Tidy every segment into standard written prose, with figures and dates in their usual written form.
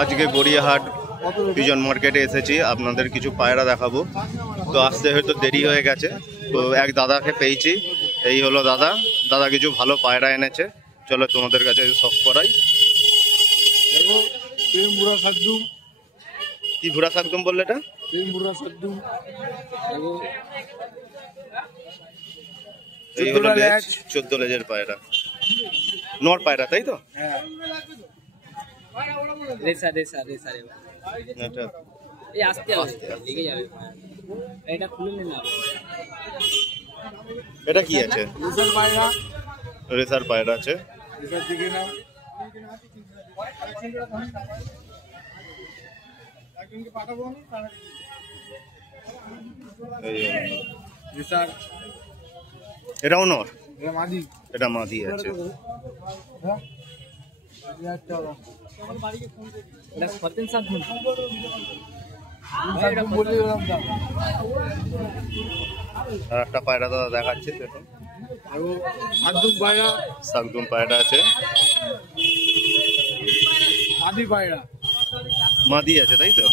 আজকে গড়িয়াহাট পিজন মার্কেটে এসেছি, আপনাদের কিছু পায়রা দেখাবো। তো আসতে হয়তো দেরি হয়ে গেছে, তো এক দাদাকে পেয়েছি। এই হলো দাদা। দাদা কিছু ভালো পায়রা এনেছে, চলো তোমাদের কাছে সব করাই। কি ভুরা শাকদম বললে? এটা 14 লেজের পায়রা, নর পায়রা, তাই তো? এটা কি আছে? রেসার পায়রা আছে। এটাও নর, এটা মাদি আছে। আর একটা পায়রা দাদা দেখাচ্ছে, দেখুন শাকদুম পায়রা আছে, মাদি আছে, তাই তো?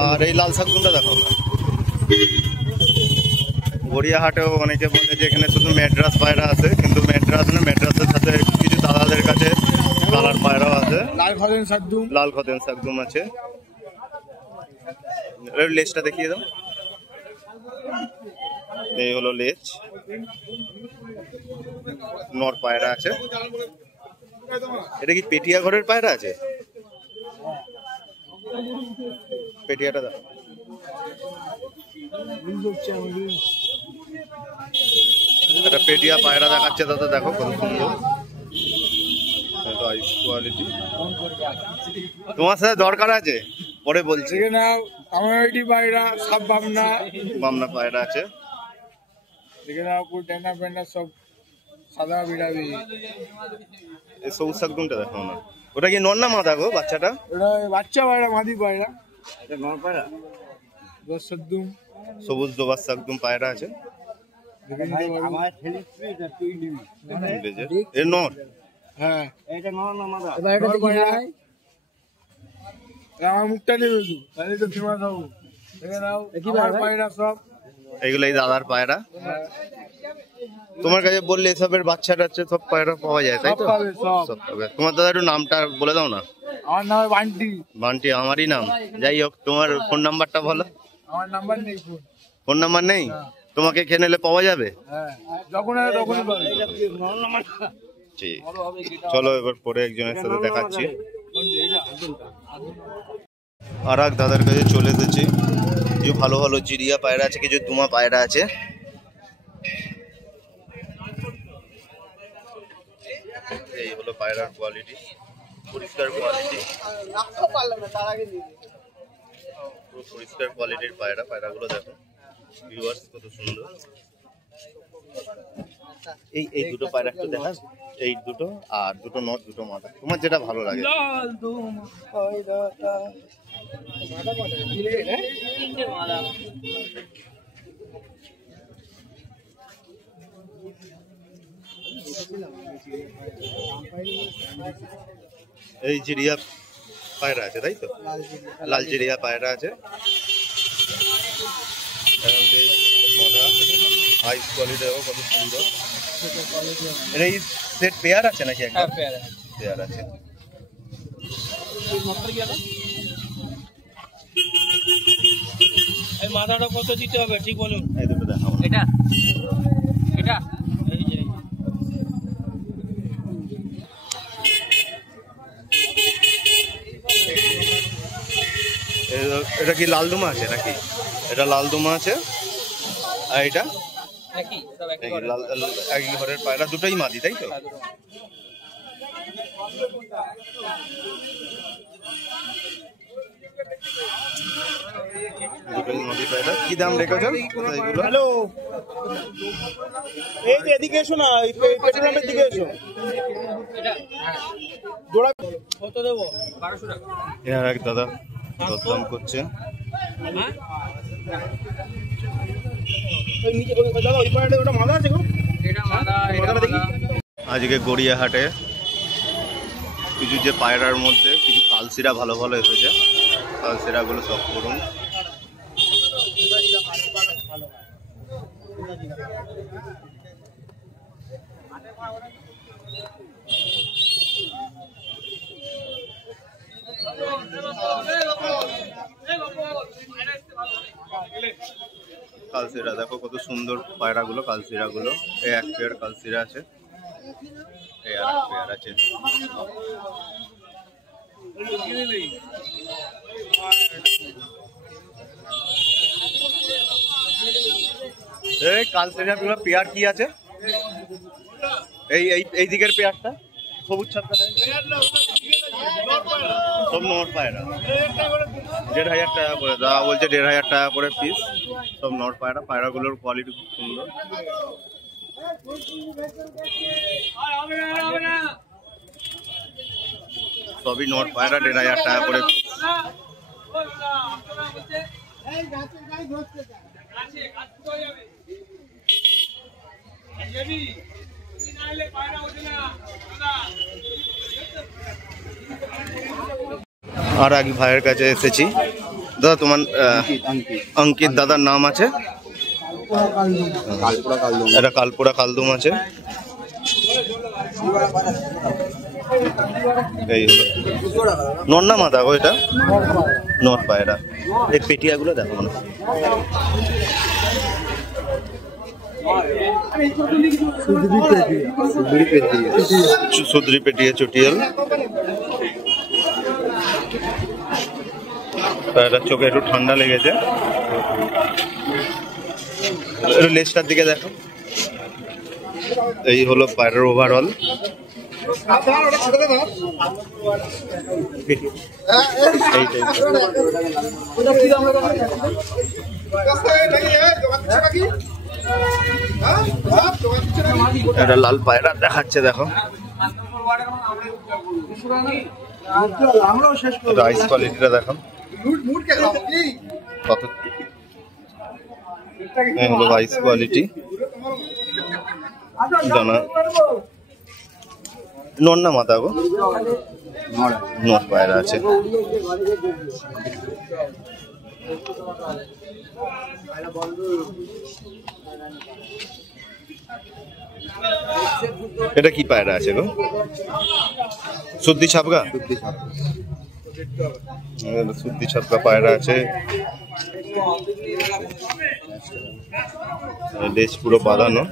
আর এই লাল শাকদুমটা দেখো না। গড়িয়াহাটেও অনেকে বলে যে এখানে শুধু ম্যাড্রাস পায়রা আছে, কিন্তু ম্যাড্রাস না, ম্যাড্রাসের সাথে কিছু দাদাদের কাছে কালার পায়রাও আছে। লাল খতেন শাকদুম আছে। লেজটা দেখিয়ে দাও। এই হলো লেজ। নর পায়রা আছে। এটা কি পেটিয়া ঘরের পায়রা আছে? পেটিয়াটা দাও। একটা পেটিয়া পায়রা দেখাচ্ছে দাদা, দেখো কত সুন্দর কোয়ালিটি। তোমার সাথে দরকার আছে, পরে বলছি। বামনা পায়রা আছে। সবুজ শাকদুমটা দেখো না। ওটা কি নর না মাদা গো? বাচ্চাটা বাচ্চা পায়রা, মাদি পায়রা, নর পায়রা। সবুজ দোবাস শাকদুম পায়রা আছে। নর, হ্যাঁ। এগুলো এই দাদার পায়রা। তোমার কাছে বললে এসবের বাচ্চা টাচ্চা সব পায়রা পাওয়া যায়, তাই তো? সব পাবে। তোমার দাদা একটু নামটা বলে দাও না। আমার নাম বান্টি। বান্টি আমারই নাম। যাই হোক, তোমার ফোন নাম্বারটা বলো। আমার নাম্বার নেই। ফোন নাম্বার নেই? তোমাকে খেয়ে নিলে পাওয়া যাবে? ঠিক, চলো এবার পরে একজনের সাথে দেখাচ্ছি। আর এক দাদার কাছে চলে এসেছি। কিছু ভালো ভালো জিরিয়া পায়রা আছে, কিছু দুমা পায়রা আছে। এই হলো পায়রার কোয়ালিটি, পরিষ্কার কোয়ালিটি, পরিষ্কার কোয়ালিটির পায়রা। পায়রাগুলো দেখো ভিউয়ার্স, কত সুন্দর। এই দুটো পায়রা একটু দেখা, এই দুটো আর দুটো নট, দুটো মাথা, তোমার যেটা ভালো লাগে। এই জিরিয়া পায়রা আছে, তাই তো? লাল জিরিয়া পায়রা আছে। আইস কোয়ালিটি কত সুন্দর। এই সেট পেয়ার আছে নাকি? একটা পেয়ার আছে। এই মাথাটা কত দিতে হবে ঠিক বলুন? এই দুটো দেখাও। এটা এটা কি লালদুমা আছে নাকি? এটা লালদুমা আছে। আর এটা একই ঘরের পায়রা, দুটোই মাদি, তাই তো? দুটোই মাদি পায়রা। কি দাম রেখেছো এগুলো? হ্যালো, এই যে এদিকে এসো না, পেট্রোলের দিকে এসো। কত দেবো? 1200 টাকা। এর এক দাদা দরদাম করছে। আজকে গড়িয়াহাটে কিছু যে পায়রার মধ্যে কিছু কালসিরা ভালো ভালো এসেছে, কালসিরাগুলো সব করুন। কালসিরা দেখো কত সুন্দর পায়রাগুলো, কালসিরাগুলো। এই এক পেয়ার কালসিরা আছে, এই আর এক পেয়ার আছে। এই কালসিরাগুলো পেয়ার কি আছে? এই দিকের পেয়ারটা সবুজ ছাপটা সব নট পায়রা, 1500 টাকা করে দাদা বলছে, 1500 টাকা করে পিস, সব নট পায়রা। পায়রাগুলোর কোয়ালিটি খুব সুন্দর। সবই নট পায়রা, 1500 টাকা করে পিস। আর এক ভাইয়ের কাছে এসেছি। দাদা তোমার অঙ্কিত দাদার নাম আছে, এটা কালপুরা কালদুম আছে। এই হলো নন্না মাথা গো, এটা নট পায়রা। এই পেটিয়াগুলো দেখো না, সুদরি পেটিয়া চটিয়াল। পায়রার চোখে একটু ঠান্ডা লেগেছে, একটু লেজটার দিকে দেখো। এই হলো পায়রার ওভারঅল। এটা লাল পায়রা দেখাচ্ছে দেখো, রাইস কোয়ালিটিটা দেখো কত, হলো রাইস কোয়ালিটি। দানা নন্না মাথা গো, নট পায়রা আছে। এটা কি পায়রা আছে গো? সুদ্দি ছাপগা, সুদ্দি ছাপগা পায়রা আছে। লেজ পুরো বাঁধানো,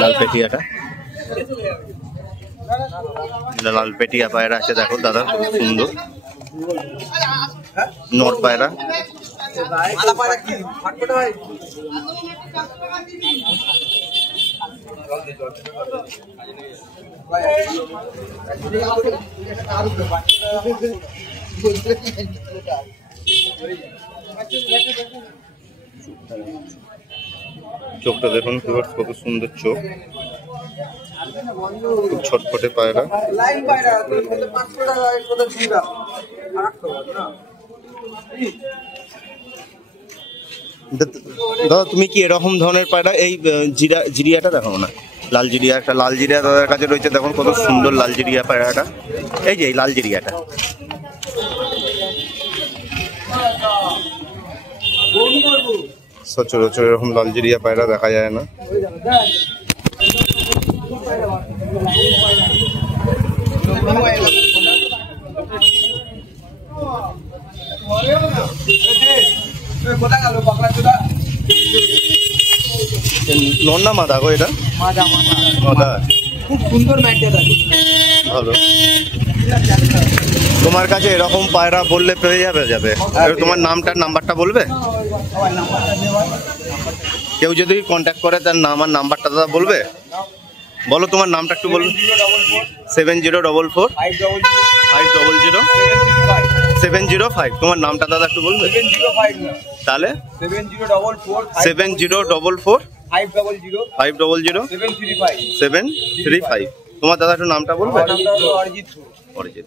লাল পেটিয়াটা, লাল পেটিয়া পায়রা আছে দেখো দাদা, খুব সুন্দর নট পায়রা। চোখটা দেখুন কত সুন্দর চোখ, খুব ছটফটে পায়রা। দাদা তুমি কি এরকম ধরনের পায়রা, এই জিরিয়াটা দেখো না, লাল জিরিয়া, একটা লাল জিরিয়া দাদার কাছে রয়েছে, দেখুন কত সুন্দর লাল জিরিয়া পায়রাটা। এই যে এই লাল জিরিয়াটা, সচরাচর এরকম লাল জিরিয়া পায়রা দেখা যায় না। নন্না মাথা গো, এটা মাথা খুব সুন্দর ম্যাটেরিয়াল আছে, ভালো। তোমার কাছে এরকম পায়রা বললে পেয়ে যাবে। তোমার নাম্বারটা বলবে? কেউ যদি কন্ট্যাক্ট করে তার নাম আর নাম্বারটা দাদা বলবে? বলো তোমার নামটা একটু বলুন। 7044 500 তোমার নামটা দাদা একটু বলবে? তাহলে 7044 500 735। তোমার দাদা একটু নামটা বলবে? অরিজিৎ।